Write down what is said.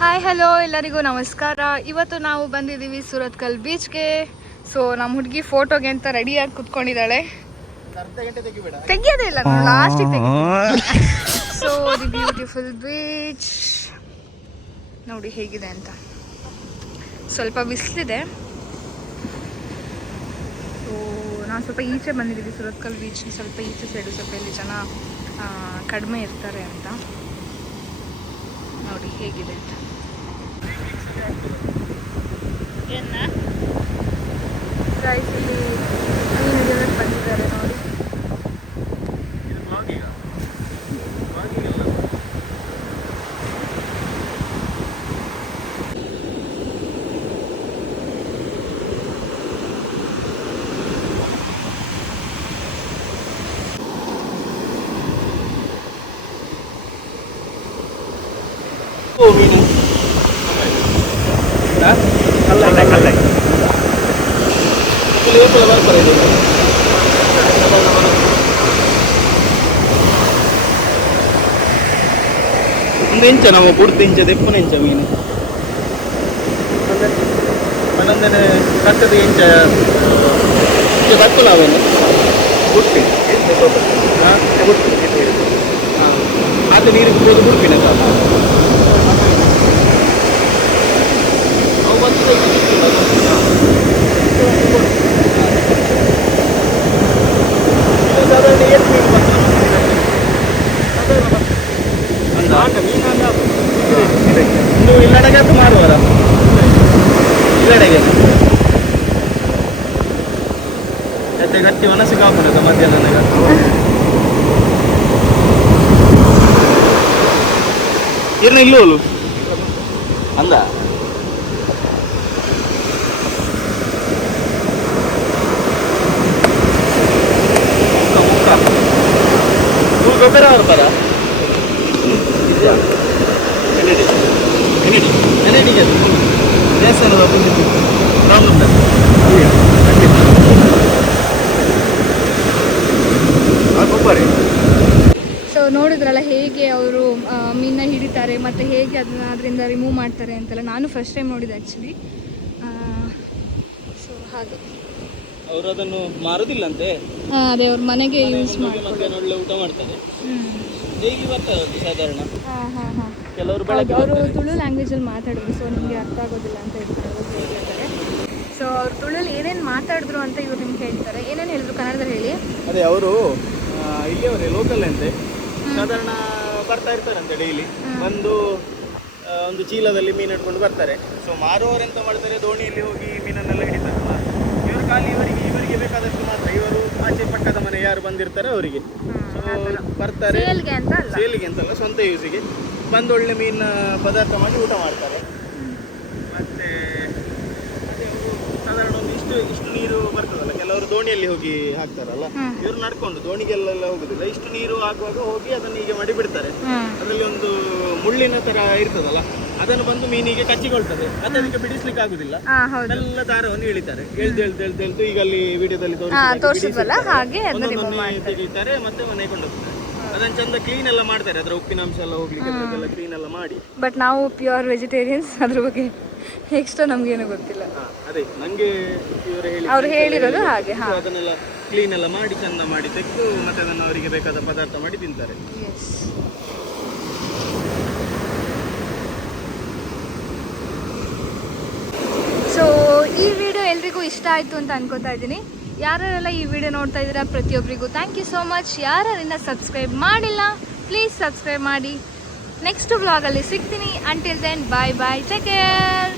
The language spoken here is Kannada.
ಹಾಯ್ ಹಲೋ ಎಲ್ಲರಿಗೂ ನಮಸ್ಕಾರ. ಇವತ್ತು ನಾವು ಬಂದಿದ್ದೀವಿ ಸೂರತ್ಕಲ್ ಬೀಚ್ಗೆ. ಸೊ ನಮ್ಮ ಹುಡುಗಿ ಫೋಟೋಗೆ ಅಂತ ರೆಡಿಯಾಗಿ ಕುತ್ಕೊಂಡಿದ್ದಾಳೆ. ತೆಗಿಯೋದೇ ಇಲ್ಲ ಲಾಸ್ಟಿಗೆ ಸೊ ದಿ ಬ್ಯೂಟಿಫುಲ್ ಬೀಚ್ ನೋಡಿ ಹೇಗಿದೆ ಅಂತ. ಸ್ವಲ್ಪ ಬಿಸಿಲಿದೆ. ಸೊ ನಾನು ಸ್ವಲ್ಪ ಈಚೆ ಬಂದಿದ್ದೀವಿ ಸುರತ್ಕಲ್ ಬೀಚ್ ಸ್ವಲ್ಪ ಈಚೆ ಸೈಡು ಸ್ವಲ್ಪ ಇಲ್ಲಿ ಜನ ಕಡಿಮೆ ಇರ್ತಾರೆ ಅಂತ. ನೋಡಿ ಹೇಗಿದೆ ಅಂತ. ಏನ? ಇಲ್ಲಿ ಮೀನು ಹಿಡಿಯೋದಕ್ಕೆ ಬಂದಿದ್ದಾರೆ ನೋಡಿ. ஒரு மீன் கல்லை கல்லை இதுலேயே பல மாதிரி பறையுது గుర్తించనమ్మ గుర్తించదు ఎప్పుడు నుంచి మీను మనం దాన్ని కట్టది ఏం తక్కువ లాభండి గుర్తి గుర్తి అది నీరు పొద్దు గుర్పిన కదా ಒಂದು ಇಲ್ಲಡೆಗೆ ಅದು ಮಾರುವರ ಇಲ್ಲಡೆಗೆ. ಗಟ್ಟಿ ಮನಸ್ಸಿಗೆ ಹಾಕೋಣ ಮಧ್ಯಾಹ್ನ ಇರ್ನ ಇಲ್ಲೋಲು ಅಂದ? ಗೊಬ್ಬರ ಬರ್ತಾರ ಕನ್ನಡಿಗೆ ದೇವಸ್ಥಾನದ ಬಂದಿದ್ದು ರಾಮನಂದ ಗೊಬ್ಬರೇ ಸೊ ನೋಡಿದ್ರಲ್ಲ ಹೇಗೆ ಅವರು ಮೀನನ್ನ ಹಿಡಿತಾರೆ ಮತ್ತು ಹೇಗೆ ಅದನ್ನ ಅದರಿಂದ ರಿಮೂವ್ ಮಾಡ್ತಾರೆ ಅಂತೆಲ್ಲ ನಾನು ಫಸ್ಟ್ ಟೈಮ್ ನೋಡಿದೆ ಆ್ಯಕ್ಚುಲಿ ಸೊ ಹಾಗೆ. ಅವರು ಅದನ್ನು ಮಾರೋದಿಲ್ಲ ಅಂತೆ ಆ, ಅದೇ ಅವ್ರ ಮನೆಗೆ ಯೂಸ್ ಮಾಡಿ ಒಳ್ಳೆ ಊಟ ಮಾಡ್ತಾರೆ. ಡೈಲಿ ಬರ್ತಾರೆ ಸಾಧಾರಣ? ಹಾಂ ಹಾಂ ಹಾಂ. ಕೆಲವರು ಬೆಳಗ್ಗೆ ಅವರು ತುಳು ತುಳು ಲ್ಯಾಂಗ್ವೇಜಲ್ಲಿ ಮಾತಾಡಿದ್ರು ಸೊ ನಿಮಗೆ ಅರ್ಥ ಆಗೋದಿಲ್ಲ ಅಂತ ಹೇಳ್ತಾರೆ ಅವ್ರು ಹೇಳ್ತಾರೆ. ಸೊ ಅವ್ರು ತುಳುಲಿ ಏನೇನು ಮಾತಾಡಿದ್ರು ಅಂತ ಇವ್ರು ನಿಮ್ಗೆ ಹೇಳ್ತಾರೆ. ಏನೇನು ಹೇಳಿದ್ರು ಕನ್ನಡದಲ್ಲಿ ಹೇಳಿ? ಅದೇ ಅವರು ಇಲ್ಲಿಯವರೇ ಲೋಕಲ್ ಅಂತೆ. ಸಾಧಾರಣ ಬರ್ತಾ ಇರ್ತಾರಂತೆ ಡೈಲಿ ಬಂದು ಒಂದು ಚೀಲದಲ್ಲಿ ಮೀನು ಇಟ್ಕೊಂಡು ಬರ್ತಾರೆ. ಸೊ ಮಾರುವವರೆಂತ ಮಾಡ್ತಾರೆ? ದೋಣಿಯಲ್ಲಿ ಹೋಗಿ ಮೀನನ್ನೆಲ್ಲ ಹಿಡಿತಾರಲ್ಲ ಇವರು ಖಾಲಿ ಇವರಿಗೆ ಇವರಿಗೆ ಬೇಕಾದಷ್ಟು ಮಾತ್ರ. ಇವರು ಆಚೆ ಪಕ್ಕದ ಮನೆ ಯಾರು ಬಂದಿರ್ತಾರೆ ಅವರಿಗೆ. ಸೊ ಬರ್ತಾರೆ. ಸೇಲ್ಗೆ ಅಂತ ಅಲ್ಲ? ಸೇಲಿಗೆ ಅಂತಲ್ಲ ಸ್ವಂತ ಯೂಸಿಗೆ ಬಂದು ಒಳ್ಳೆ ಮೀನು ಪದಾರ್ಥ ಮಾಡಿ ಊಟ ಮಾಡ್ತಾರೆ. ಮತ್ತೆ ಅದೇ ಅವರು ಸಾಧಾರಣ ಒಂದು ಇಷ್ಟು ಇಷ್ಟು ನೀರು ಬರ್ತದಲ್ಲ ಕೆಲವರು ದೋಣಿಯಲ್ಲಿ ಹೋಗಿ ಹಾಕ್ತಾರಲ್ಲ. ಇವರು ನಡ್ಕೊಂಡು ದೋಣಿಗೆಲ್ಲ ಹೋಗುದಿಲ್ಲ. ಇಷ್ಟು ನೀರು ಹಾಕುವಾಗ ಹೋಗಿ ಅದನ್ನು ಹೀಗೆ ಮಾಡಿ ಬಿಡ್ತಾರೆ ಅದರಲ್ಲಿ ಒಂದು ಮುಳ್ಳಿನ ತರ ಇರ್ತದಲ್ಲ ಅದನ್ನು ಬಂದು ಮೀನಿಗೆ ಕಚ್ಚಿಕೊಳ್ತದೆ. ಮತ್ತೆ ಅದಕ್ಕೆ ಬಿಡಿಸ್ಲಿಕ್ಕೆ ಆಗುದಿಲ್ಲ. ಹೌದು. ಎಲ್ಲ ದಾರವನ್ನು ಇಳಿತಾರೆ. ಎಳ್ದು ಎಳ್ದು ಎಳ್ದು ಎಳ್ದು ಈಗ ಅಲ್ಲಿ ವಿಡಿಯೋದಲ್ಲಿ ಹಾಂ ತೋರಿಸಿದ್ವಲ್ಲ ಹಾಗೆ ಅದನ್ನ ರಿಮೂವ್ ಒಂದೊಂದೊಂದು ತೆಗಿತಾರೆ ಮತ್ತೆ ಮನೆಗೆ ಕೊಂಡೋಗ್ತಾರೆ. ಅದನ್ನ ಚಂದ ಕ್ಲೀನ್ ಎಲ್ಲ ಮಾಡ್ತಾರೆ. ಅದರ ಉಪ್ಪಿನಾಂಶ ಎಲ್ಲ ಹೋಗ್ಲಿಕ್ಕೆ ಅದೆಲ್ಲ ಕ್ಲೀನ್ ಎಲ್ಲ ಮಾಡಿ. ಬಟ್ ನಾವು ಪ್ಯೂರ್ ವೆಜಿಟೇರಿಯನ್ಸ್ ಅದ್ರ ಬಗ್ಗೆ ಎಕ್ಸ್ಟ್ರಾ ನಮಗೇನೂ ಗೊತ್ತಿಲ್ಲ. ಹಾ, ಅದೇ ನಂಗೆ ಇವರು ಹೇಳಿ ಅವ್ರು ಹೇಳಿರೋದು ಹಾಗೆ ಹಾಂ. ಅದನ್ನೆಲ್ಲ ಕ್ಲೀನ್ ಎಲ್ಲ ಮಾಡಿ ಚಂದ ಮಾಡಿ ತೆಗೆದು ಮತ್ತೆ ಅದನ್ನು ಅವರಿಗೆ ಬೇಕಾದ ಪದಾರ್ಥ ಮಾಡಿ ತಿಂತಾರೆ. ಎಸ್ ಸೊ ಈ ವಿಡಿಯೋ ಎಲ್ರಿಗೂ ಇಷ್ಟ ಆಯಿತು ಅಂತ ಅನ್ಕೋತಾ ಇದ್ದೀನಿ. ಯಾರೆಲ್ಲ ಈ ವಿಡಿಯೋ ನೋಡ್ತಾ ಇದ್ದೀರಾ ಪ್ರತಿಯೊಬ್ಬರಿಗೂ ಥ್ಯಾಂಕ್ ಯು ಸೋ ಮಚ್ ಯಾರನ್ನ ಸಬ್ಸ್ಕ್ರೈಬ್ ಮಾಡಿಲ್ಲ ಪ್ಲೀಸ್ ಸಬ್ಸ್ಕ್ರೈಬ್ ಮಾಡಿ. ನೆಕ್ಸ್ಟ್ ಬ್ಲಾಗಲ್ಲಿ ಸಿಗ್ತೀನಿ. Until then bye bye take care